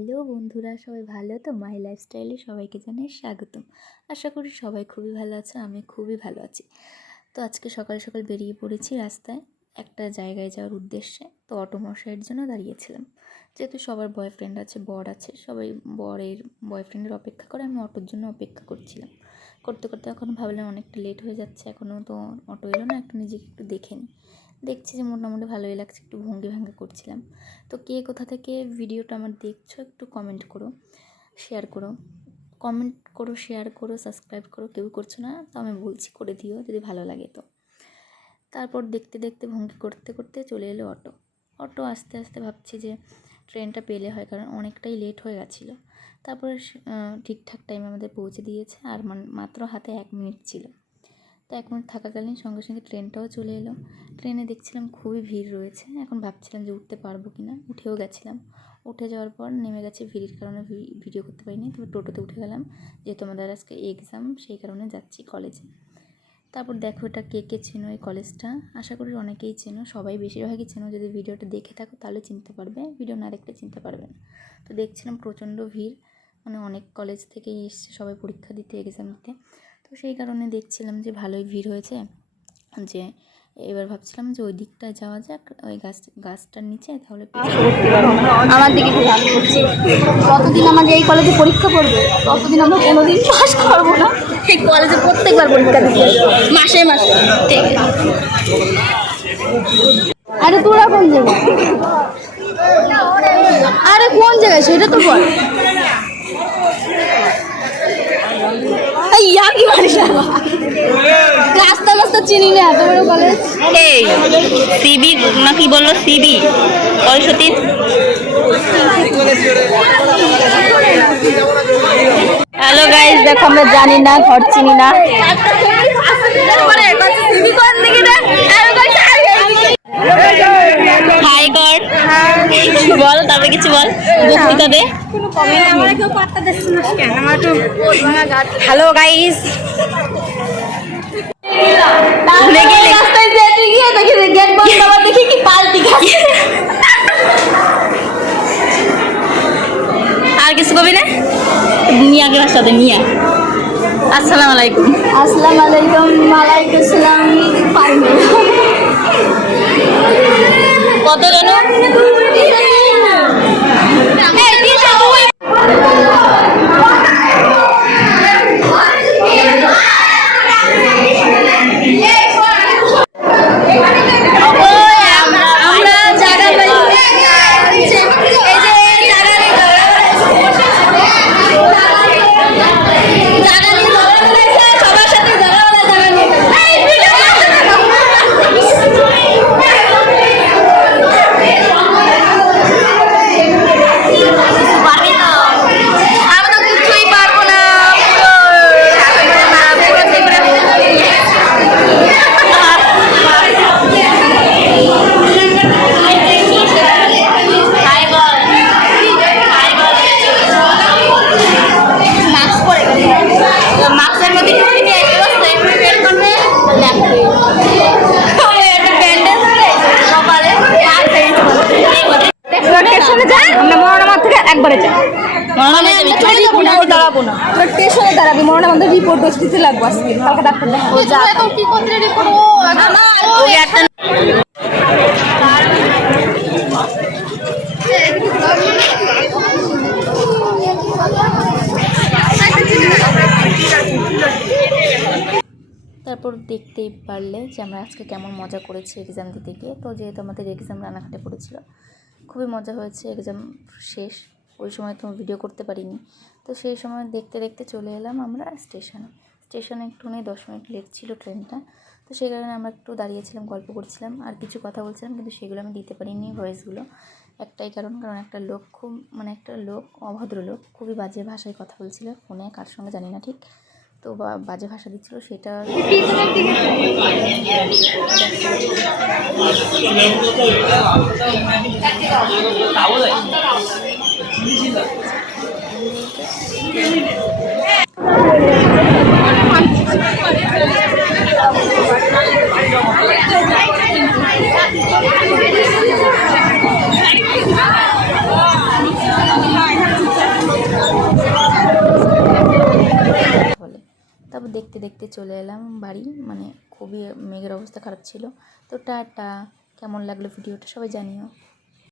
Hello বন্ধুরা, সবাই ভালো তো? মাই লাইফস্টাইলে সবাইকে জানাই স্বাগতম। আশা করি সবাই খুবই ভালো আছে, আমি খুবই ভালো আছি। তো আজকে সকাল সকাল বেরিয়ে পড়েছি রাস্তায় একটা জায়গায় যাওয়ার উদ্দেশ্যে। তো অটো মশাইয়ের জন্য দাঁড়িয়েছিলাম, যেহেতু সবার বয়ফ্রেন্ড আছে, বর আছে, সবাই বরের বয়ফ্রেন্ডের অপেক্ষা করে, আমি অটোর জন্য অপেক্ষা করছিলাম। করতে করতে এখন ভাবলাম অনেকটা লেট হয়ে যাচ্ছে, এখনও তো অটো এলো না, একটু নিজেকে একটু দেখে নিই। দেখছি যে মোটামুটি ভালোই লাগছে, একটু ভঙ্গি ভাঙ্গি করছিলাম। তো কে কোথা থেকে ভিডিওটা আমার দেখছো একটু কমেন্ট করো, শেয়ার করো, শেয়ার করো, সাবস্ক্রাইব করো। কেউ করছো না তো আমি বলছি করে দিও যদি ভালো লাগে তো। তারপর দেখতে দেখতে ভঙ্গি করতে করতে চলে এলো অটো আস্তে আস্তে ভাবছি যে ট্রেনটা পেলে হয়, কারণ অনেকটাই লেট হয়ে গেছিলো। তারপরে ঠিকঠাক টাইমে আমাদের পৌঁছে দিয়েছে, আর মাত্র হাতে 1 মিনিট ছিল। তো 1 মিনিট থাকাকালীন সঙ্গে সঙ্গে ট্রেনটাও চলে এলো। ট্রেনে দেখছিলাম খুবই ভিড় রয়েছে, এখন ভাবছিলাম যে উঠতে পারবো কি না। উঠেও গেছিলাম, উঠে যাওয়ার পর নেমে গেছে, ভিড়ের কারণে ভিডিও করতে পারিনি। তবে টোটোতে উঠে গেলাম, যেহেতু আমাদের আজকে এক্সাম, সেই কারণে যাচ্ছি কলেজে। তারপর দেখো এটা কে কে চেনো এই কলেজটা, আশা করি অনেকেই চেনো, সবাই বেশিরভাগই চেনো। যদি ভিডিওটা দেখে থাকো তাহলে চিনতে পারবে, ভিডিও না দেখলে চিনতে পারবে না। তো দেখছিলাম প্রচণ্ড ভিড়, মানে অনেক কলেজ থেকেই এসছে সবাই পরীক্ষা দিতে, এক্সাম দিতে। তো সেই কারণে দেখছিলাম যে ভালোই ভিড় হয়েছে, যে এবার ভাবছিলাম যে ওই দিকটায় যাওয়া যাক, ওই গাছটার নিচে, তাহলে আমার দিকে কতদিন আমাদের এই কলেজে পরীক্ষা পড়বে, ততদিন আমরা কোনোদিন পাস করবো না। এই কলেজে প্রত্যেকবার পরীক্ষা দিতে মাসে মাসে। ঠিক আরে তোরা কোন জায়গায়, আরে কোন জায়গায় সেটা তো বল। কি মানিস রাস্তা রাস্তা চিনি না তোমার কলেজ। এই সিবি না কি বললো, সিবি সরস্বতী। হ্যালো গাইস, দেখো আমরা জানি না, ঘর চিনি না। হাই কর, বল, তারপরে কিছু বল, বক্তৃতা দে। হ্যালো গাইস, দেখি কি পাল্টি খাচ্ছে। আর কিছু কবি না, নিয়া গ্রাস সাথে নিয়া। আসসালামু আলাইকুম। আসসালামু আলাইকুম। ওয়ালাইকুম আসসালাম। কত জন? একবারে যাই, দাঁড়াবো না, স্টেশনে দাঁড়াবি, মনে আমাদের রিপোর্ট দিতে লাগবো আজকে, কালকে ডাক্তার দেখাবো। তারপর দেখতেই পারলে যে আমরা আজকে কেমন মজা করেছি এক্সাম দিতে গিয়ে। তো যেহেতু আমাদের এক্সাম রানাঘাটে পড়েছিল, খুবই মজা হয়েছে। এক্সাম শেষ, ওই সময় তো ভিডিও করতে পারিনি। তো সেই সময় দেখতে দেখতে চলে এলাম আমরা স্টেশনে একটুখানি 10 মিনিট লেট ছিল ট্রেনটা। তো সেই কারণে আমরা একটু দাঁড়িয়েছিলাম, গল্প করছিলাম, আর কিছু কথা বলছিলাম, কিন্তু সেগুলো আমি দিতে পারিনি ভয়েসগুলো। একটাই কারণ একটা লোক একটা লোক, অভদ্র লোক, খুবই বাজে ভাষায় কথা বলছিল ফোনে, কার সঙ্গে জানি না ঠিক। তো বাজে ভাষা দিচ্ছিল, সেটা দেখতে দেখতে চলে এলাম বাড়ি, মানে খুবই মেঘের অবস্থা খারাপ ছিল। তো টাটা, কেমন লাগলো ভিডিওটা সবাই জানিও।